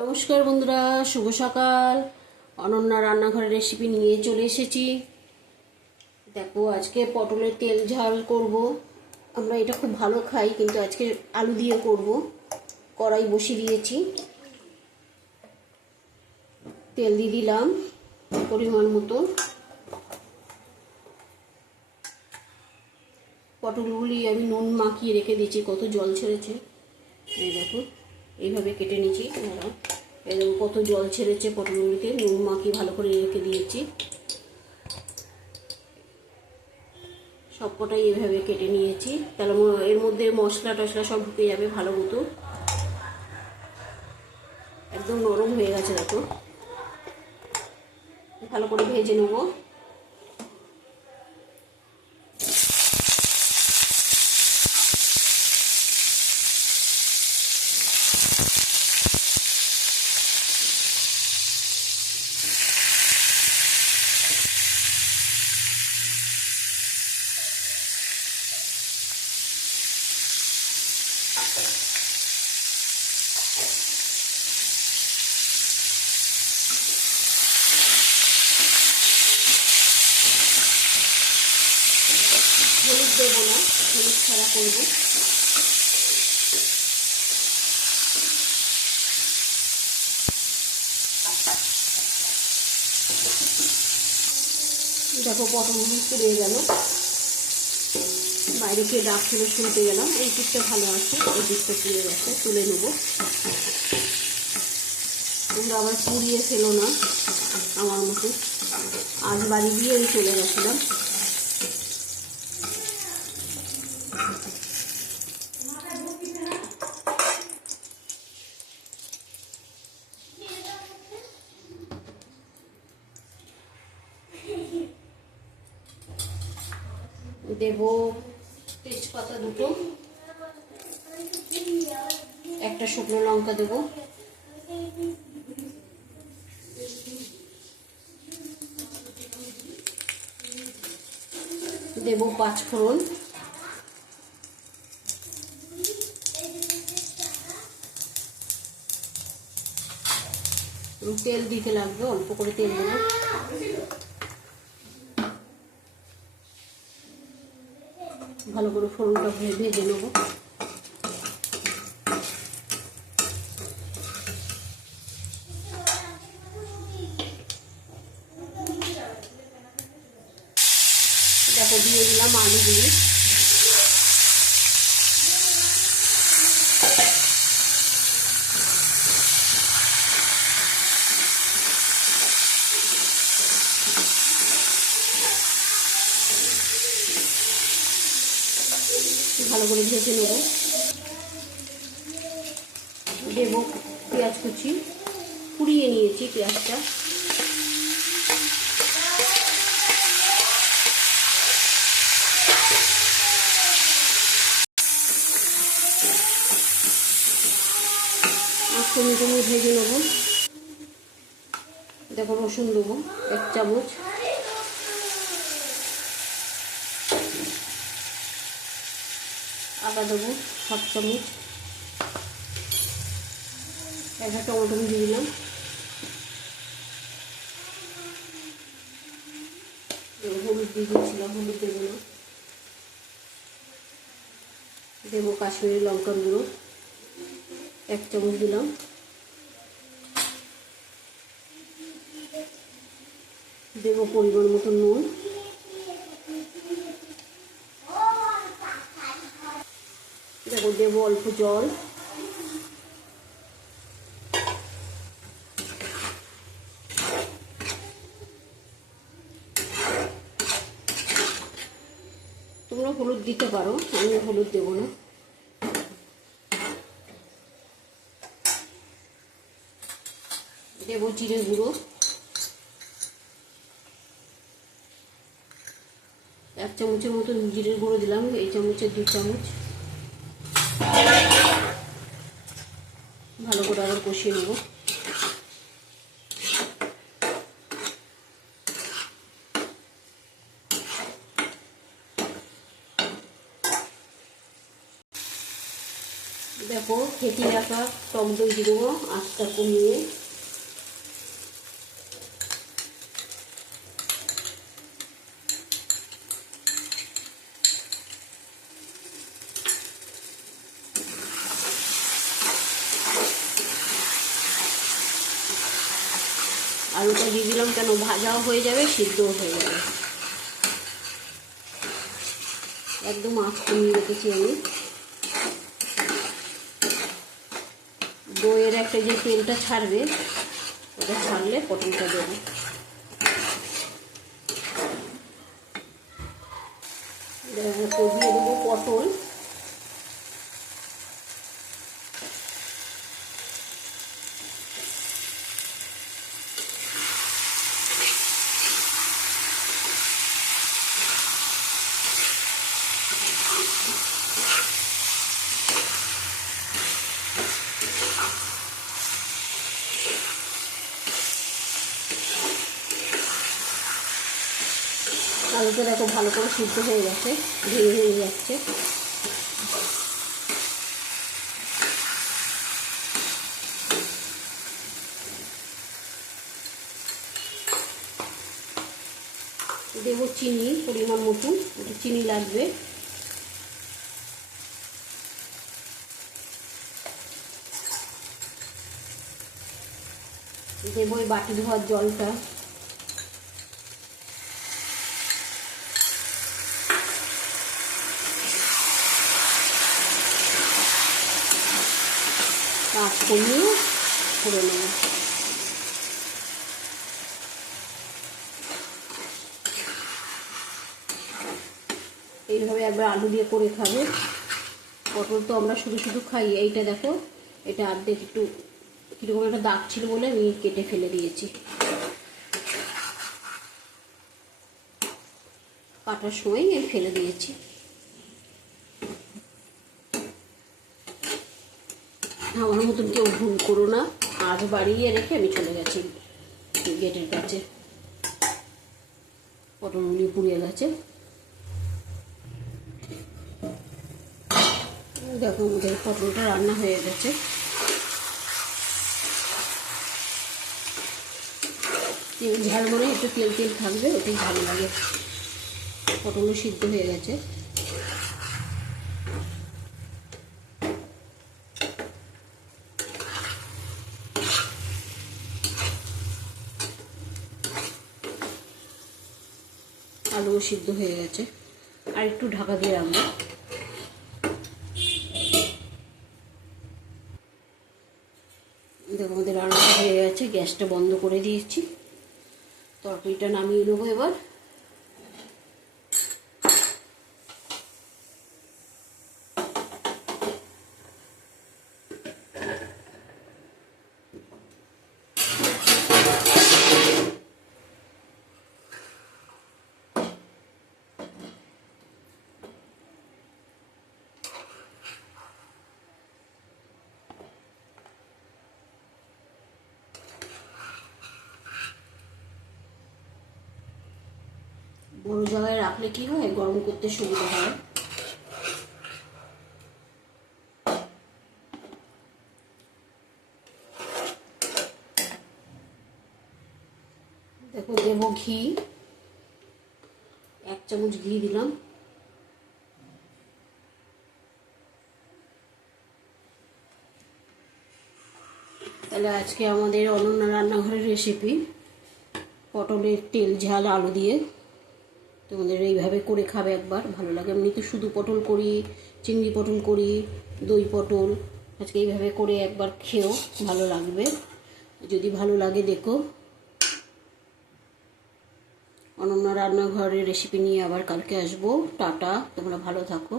নমস্কার বন্ধুরা, শুভ সকাল। অনন্যা রান্নাঘরের রেসিপি নিয়ে চলে এসেছি। দেখো, আজকে পটলের তেল ঝাল করব। আমরা এটা খুব ভালো খাই, কিন্তু আজকে আলু দিয়ে করব। কড়াই বসিয়ে দিয়েছি, তেল দিয়ে দিলাম পরিমাণ মতো। পটলগুলি আমি নুন মাখিয়ে রেখে দিয়েছি, কত জল ছেড়েছে এই দেখো। এইভাবে কেটে নিয়েছি, এরকম কত জল ছেড়েছে পটলগুলিতে, নুন মাখিয়ে ভালো করে রেখে দিয়েছি। সবকটাই এভাবে কেটে নিয়েছি, তাহলে এর মধ্যে মশলা টশলা সব ঢুকে যাবে ভালো মতো। একদম নরম হয়ে গেছে দেখো, ভালো করে ভেজে নেব। হলুদ দেবো না, হলুদ ছাড়া করবো। দেখো পটলগুলো পুড়ে গেল, বাইরে খেয়ে ডাক ছিল, শুনতে গেলাম। এই দিকটা ভালো আছে, এই দিকটা পুড়ে গেছে, তুলে নেব। তোমরা আবার পুড়িয়ে ফেলো না আমার মতো। আজ বাড়ি দিয়ে আমি চলে গেছিলাম। দেব তেজপাতা দুটো, একটা শুকনো লঙ্কা দেব, দেব 5 ফোড়ন, তেল দিতে লাগবে, অল্প করে তেল দেবো। ভালো করে ফোড়নটা ভেজে নেব। দেখো, দিয়ে দিলাম আলুগুলি। ভালো করে ভেজে নেব। দেব পেঁয়াজ কুচি, পুড়িয়ে নিয়েছি পেঁয়াজটা। কমিয়ে ভেজে নেব। দেখো, রসুন দেবো 1 চামচ, আদা দেবো 1/2 চামচ, একটা টমেটো দিয়ে দিলাম। হলুদ দিয়ে দিয়েছিলাম, হলুদ দেবো না। দেবো কাশ্মীরি লঙ্কার গুঁড়ো 1 চামচ দিলাম। দেবো পরিমাণ মতো নুন। দেখো, দেবো অল্প জল। তোমরা হলুদ দিতে পারো, আমি হলুদ দেবো না। দেবো জিরে গুঁড়ো 1 চামচের মতো জিরের গুঁড়ো দিলাম, এই চামচের 2 চামচ। ভালো করে আবার কষিয়ে নেব। দেখো, দেখো ফেটি রাখা টক দই দিয়ে দেবো আঁচটা কমিয়ে। আলুটা দিয়ে দিলাম কেন, ভাজাও হয়ে যাবে, সিদ্ধও হয়ে যাবে। একদম আঁচ কমিয়ে রেখেছি আমি। দইয়ের একটা যে তেলটা ছাড়বে, ওটা ছাড়লে পটলটা দেবো। দিয়ে দেবো পটল। আলুটা দেখো ভালো করে সিদ্ধ হয়ে গেছে, ধীরে ধীরে যাচ্ছে। দেবো চিনি পরিমাণ মতো, একটু চিনি লাগবে। দেবো এই বাটি ধোয়ার জলটা। আঁচ কমিয়ে করে নেব। এইভাবে একবার আলু দিয়ে করে খাবে। পটল তো আমরা শুধু শুধু খাই। এইটা দেখো, এটা অর্ধেক একটু কীরকম একটা দাগ ছিল বলে আমি কেটে ফেলে দিয়েছি। কাটার সময় আমি ফেলে দিয়েছি। আমার মতন কেউ ভুল করো না। আজ বাড়িয়ে রেখে আমি চলে গেছি গেটের কাছে। পটলগুলি পুড়িয়ে গেছে। দেখো আমাদের পটলটা রান্না হয়ে গেছে। ঝাল মানে একটু তেল তেল থাকবে, ওটাই ভালো লাগে। পটলও সিদ্ধ হয়ে গেছে। আলুও সিদ্ধ হয়ে গেছে। আর একটু ঢাকা দিয়ে রাখবো। দেখো আমাদের রান্নাটা হয়ে গেছে, গ্যাসটা বন্ধ করে দিয়েছি। তরকারিটা নামিয়ে নেবো এবার। বড় জায়গায় রাখলে কি হয়, গরম করতে সুবিধা হয়। দেখো দেবো ঘি, 1 চামচ ঘি দিলাম। তাহলে আজকে আমাদের অনন্যা রান্নাঘরের রেসিপি পটলের তেল ঝাল আলু দিয়ে। তোমাদের এইভাবে করে খাবে একবার, ভালো লাগে। এমনি তো শুধু পটল করি, চিংড়ি পটল করি, দই পটল। আজকে এইভাবে করে একবার খেও, ভালো লাগবে। যদি ভালো লাগে দেখো। অনন্যা রান্নাঘরের রেসিপি নিয়ে আবার কালকে আসবো। টাটা, তোমরা ভালো থাকো।